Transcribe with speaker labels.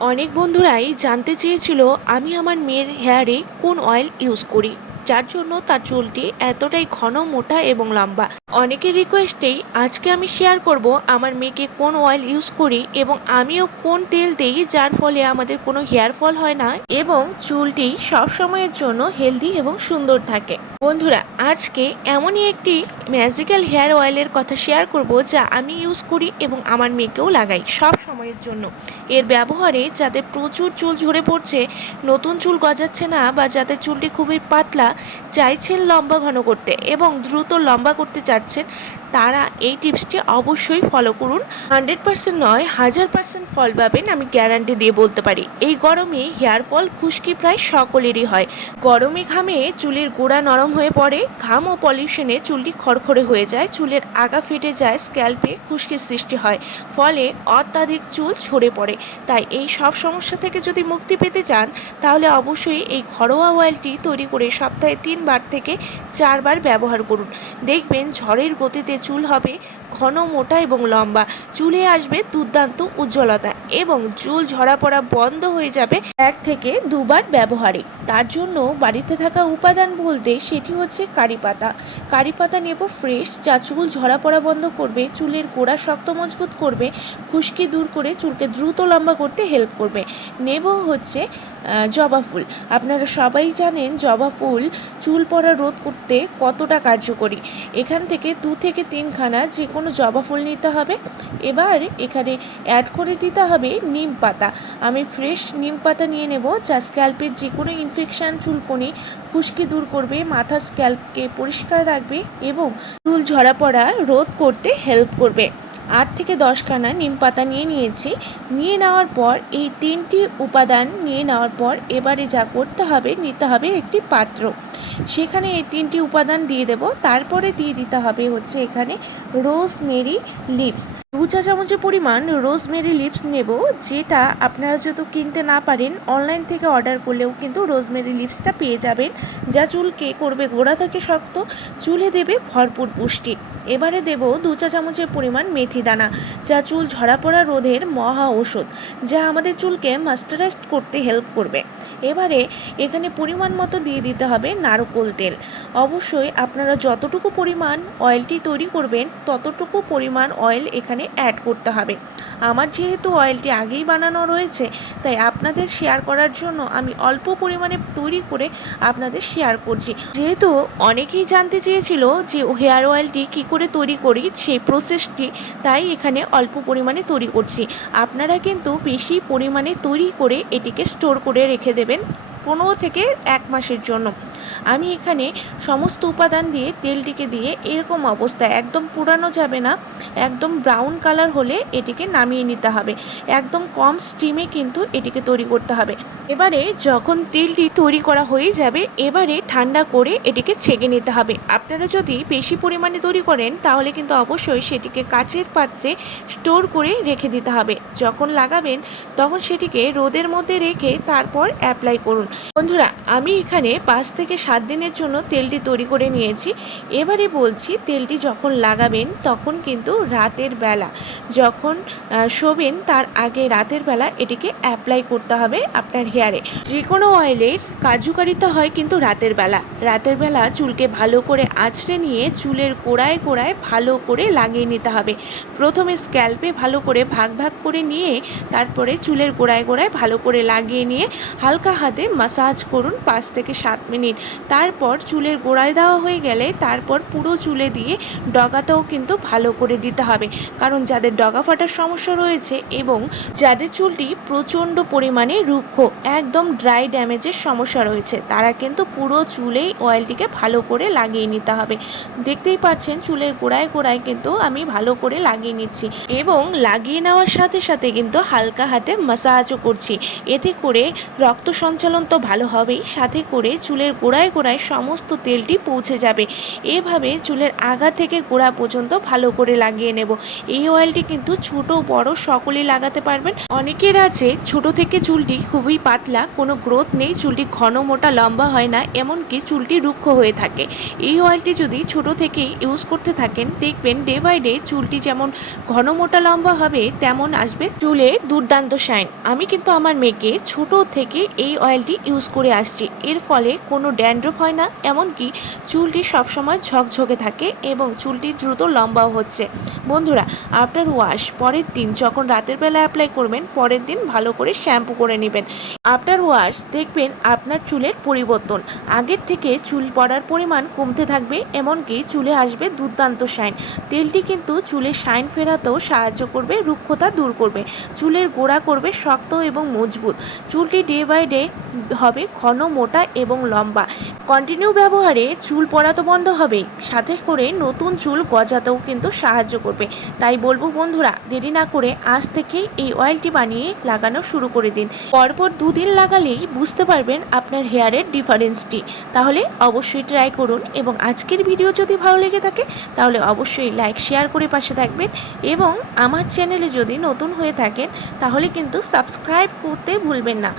Speaker 1: অনেক বন্ধুরাই জানতে চেয়েছিল আমি আমার মেয়ের হেয়ারে কোন অয়েল ইউজ করি, যার জন্য তার চুলটি এতটাই ঘন, মোটা এবং লম্বা। অনেকের রিকোয়েস্টেই আজকে আমি শেয়ার করব আমার মেয়েকে কোন অয়েল ইউজ করি এবং আমিও কোন তেল দিই যার ফলে আমাদের কোনো হেয়ার ফল হয় না? এবং চুলটি সব সময়ের জন্য হেলদি এবং সুন্দর থাকে। বন্ধুরা, আজকে এমনই একটি ম্যাজিক্যাল হেয়ার অয়েলের কথা শেয়ার করব যা আমি ইউজ করি এবং আমার মেয়েকেও লাগাই সব সময়ের জন্য। এর ব্যবহারে যাদের প্রচুর চুল ঝরে পড়ছে, নতুন চুল গজাচ্ছে না বা যাদের চুলটি খুবই পাতলা, চাইছেন লম্বা ঘন করতে এবং দ্রুত লম্বা করতে চাচ্ছেন, তারা এই টিপসটি অবশ্যই ফলো করুন। হান্ড্রেড পার্সেন্ট নয়, হাজার পার্সেন্ট ফল পাবেন, আমি গ্যারান্টি দিয়ে বলতে পারি। এই গরমে হেয়ার ফল খুশকি প্রায় সকলেরই হয়। গরমে ঘামে চুলের গোড়া নরম হয়ে পড়ে, ঘাম ও পলিউশনে চুলটি খড়খড়ে হয়ে যায়, চুলের আগা ফেটে যায়, স্ক্যাল্পে খুশকির সৃষ্টি হয়, ফলে অত্যাধিক চুল ঝরে পড়ে। তাই এই সব সমস্যা থেকে যদি মুক্তি পেতে চান, তাহলে অবশ্যই এই ঘরোয়া অয়েলটি তৈরি করে সপ্তাহে তিনবার থেকে চারবার ব্যবহার করুন। দেখবেন ঝড়ের গতিতে চুল হবে ঘন, মোটা এবং লম্বা। চুলে আসবে দুর্দান্ত উজ্জ্বলতা। এবং চুল ঝরা পড়া বন্ধ হয়ে যাবে এক থেকে দুবার ব্যবহারে। তার জন্য বাড়িতে থাকা উপাদান বলতে সেটি হচ্ছে কারি পাতা। কারি পাতা নেব ফ্রেশ যা চুল ঝরা পড়া বন্ধ করবে, চুলের গোড়া শক্ত মজবুত করবে, খুশকি দূর করে চুলকে দ্রুত লম্বা করতে হেল্প করবে। নেব হচ্ছে জবা ফুল। আপনারা সবাই জানেন জবা ফুল চুল পড়া রোধ করতে কতটা কার্যকরী। এখান থেকে দু থেকে তিনখানা যে কোনো জবা ফুল নিতে হবে। এবার এখানে অ্যাড করে দিতে হবে নিম পাতা। আমি ফ্রেশ নিম পাতা নিয়ে নেব, যা স্ক্যাল্পের যে কোনো ইনফেকশান চুলকনি, খুশকি দূর করবে, মাথার স্ক্যাল্পকে পরিষ্কার রাখবে এবং চুল ঝরা পড়া রোধ করতে হেল্প করবে। আট থেকে দশখানা নিম পাতা নিয়ে নিয়েছি। নিয়ে নেওয়ার পর, এই তিনটি উপাদান নিয়ে নেওয়ার পর, এবারে যা করতে হবে, নিতে হবে একটি পাত্র। সেখানে এই তিনটি উপাদান দিয়ে দেব। তারপরে দিয়ে দিতে হবে হচ্ছে এখানে রোজমেরি লিপস দু চা চামচের পরিমাণ রোজমেরি লিপস নেব, যেটা আপনারা যদি কিনতে না পারেন অনলাইন থেকে অর্ডার করলেও কিন্তু রোজমেরি লিপসটা পেয়ে যাবেন, যা চুলকে করবে, গোড়া থেকে শক্ত চুলে দেবে ভরপুর পুষ্টি। এবারে দেব দু চা চামচের পরিমাণ মেথি দানা, যা চুল ঝরা পড়া রোধের মহা ওষুধ যা আমাদের চুলকে মাস্টারাইজড করতে হেল্প করবে। এবারে এখানে পরিমাণ মতো দিয়ে দিতে হবে নারকোল তেল। অবশ্যই আপনারা যতটুকু পরিমাণ অয়েলটি তৈরি করবেন, ততটুকু পরিমাণ অয়েল এখানে অ্যাড করতে হবে। আমার যেহেতু অয়েলটি আগেই বানানো রয়েছে, তাই আপনাদের শেয়ার করার জন্য আমি অল্প পরিমাণে তৈরি করে আপনাদের শেয়ার করছি। যেহেতু অনেকেই জানতে চেয়েছিল যে হেয়ার অয়েলটি কি করে তৈরি করি, সেই প্রসেসটি তাই এখানে অল্প পরিমাণে তৈরি করছি। আপনারা কিন্তু বেশি পরিমাণে তৈরি করে এটিকে স্টোর করে রেখে দেবেন। পনেরো থেকে এক মাসের জন্য। আমি এখানে সমস্ত উপাদান দিয়ে, তেলটিকে দিয়ে এরকম অবস্থায় একদম পুরানো যাবে না, একদম ব্রাউন কালার হলে এটিকে নামিয়ে নিতে হবে। একদম কম স্টিমে কিন্তু এটিকে তৈরি করতে হবে। এবারে যখন তেলটি তৈরি করা হয়ে যাবে, এবারে ঠান্ডা করে এটিকে ছেঁকে নিতে হবে। আপনারা যদি বেশি পরিমাণে তৈরি করেন, তাহলে কিন্তু অবশ্যই সেটিকে কাচের পাত্রে স্টোর করে রেখে দিতে হবে। যখন লাগাবেন, তখন সেটিকে রোদের মধ্যে রেখে তারপর অ্যাপ্লাই করুন। বন্ধুরা, আমি এখানে পাঁচ থেকে সাত দিনের জন্য তেলটি তৈরি করে নিয়েছি। এবারে বলছি, তেলটি যখন লাগাবেন, তখন কিন্তু রাতের বেলা যখন শোবেন, তার আগে রাতের বেলা এটিকে অ্যাপ্লাই করতে হবে আপনার হেয়ারে যে কোনো অয়েলের কার্যকারিতা হয় কিন্তু রাতের বেলা। রাতের বেলা চুলকে ভালো করে আছড়ে নিয়ে চুলের গোড়ায় কোড়ায় ভালো করে লাগিয়ে নিতে হবে। প্রথমে স্ক্যাল্পে ভালো করে ভাগ ভাগ করে নিয়ে, তারপরে চুলের গোড়ায় গোড়ায় ভালো করে লাগিয়ে নিয়ে, হালকা হাতে মাসাজ করুন পাঁচ থেকে সাত মিনিট। তারপর চুলের গোড়ায় দেওয়া হয়ে গেলে তারপর পুরো চুলে দিয়ে ডগাটাও কিন্তু ভালো করে দিতে হবে। কারণ যাদের ডগা ফাটার সমস্যা রয়েছে এবং যাদের চুলটি প্রচণ্ড পরিমাণে রুক্ষ, একদম ড্রাই ড্যামেজের সমস্যা রয়েছে, তারা কিন্তু পুরো চুলেই অয়েলটিকে ভালো করে লাগিয়ে নিতে হবে। দেখতেই পাচ্ছেন চুলের গোড়ায় গোড়ায় কিন্তু আমি ভালো করে লাগিয়ে নিচ্ছি এবং লাগিয়ে নেওয়ার সাথে সাথে কিন্তু হালকা হাতে মাসাজও করছি। এতে করে রক্ত সঞ্চালন তো ভালো হবেই। সাথে করে চুলের গোড়ায় গোড়ায় সমস্ত তেলটি পৌঁছে যাবে। এভাবে চুলের আগা থেকে গোড়া পর্যন্ত ভালো করে লাগিয়ে নেব। এই অয়েলটি কিন্তু ছোট, বড় সকলেই লাগাতে পারবেন। অনেকের আছে, ছোট থেকে চুলটি খুবই পাতলা, কোনো গ্রোথ নেই, চুলটি ঘন, মোটা, লম্বা হয় না, এমনকি চুলটি রুক্ষ হয়ে থাকে। এই অয়েলটি যদি ছোট থেকেই ইউজ করতে থাকেন, দেখবেন ডে বাই ডে চুলটি যেমন ঘন, মোটা, লম্বা হবে, তেমন আসবে। চুলে দুর্দান্ত শাইন আমি কিন্তু আমার মেয়েকে ছোট থেকে এই অয়েলটি ইউজ করে আসছি। এর ফলে কোনো ড্যান্ড্রফ হয় না, এমনকি চুলটি সবসময় ঝকঝকে থাকে এবং চুলটি দ্রুত লম্বাও হচ্ছে। বন্ধুরা আফটার ওয়াশ পরের দিন যখন রাতের বেলা অ্যাপ্লাই করবেন, পরের দিন ভালো করে শ্যাম্পু করে নেবেন। আফটার ওয়াশ দেখবেন আপনার চুলের পরিবর্তন। আগের থেকে চুল পড়ার পরিমাণ কমতে থাকবে, এমনকি চুলে আসবে দুর্দান্ত শাইন তেলটি কিন্তু চুলের শাইন ফেরাতেও সাহায্য করবে, রুক্ষতা দূর করবে। চুলের গোড়া করবে শক্ত এবং মজবুত। চুলটি ডে বাই ডে হবে ঘন, মোটা এবং লম্বা। কন্টিনিউ ব্যবহারে চুল পড়া তো বন্ধ হবে। সাথে করে নতুন চুল গজাতেও কিন্তু সাহায্য করবে। তাই বলব বন্ধুরা, দেরি না করে আজ থেকেই এই অয়েলটি বানিয়ে লাগানো শুরু করে দিন। পরপর দুদিন লাগালেই বুঝতে পারবেন আপনার হেয়ারের ডিফারেন্সটি তাহলে অবশ্যই ট্রাই করুন এবং আজকের ভিডিও যদি ভালো লেগে থাকে, তাহলে অবশ্যই লাইক শেয়ার করে পাশে থাকবেন এবং আমার চ্যানেলে যদি নতুন হয়ে থাকেন, তাহলে কিন্তু সাবস্ক্রাইব করতে ভুলবেন না।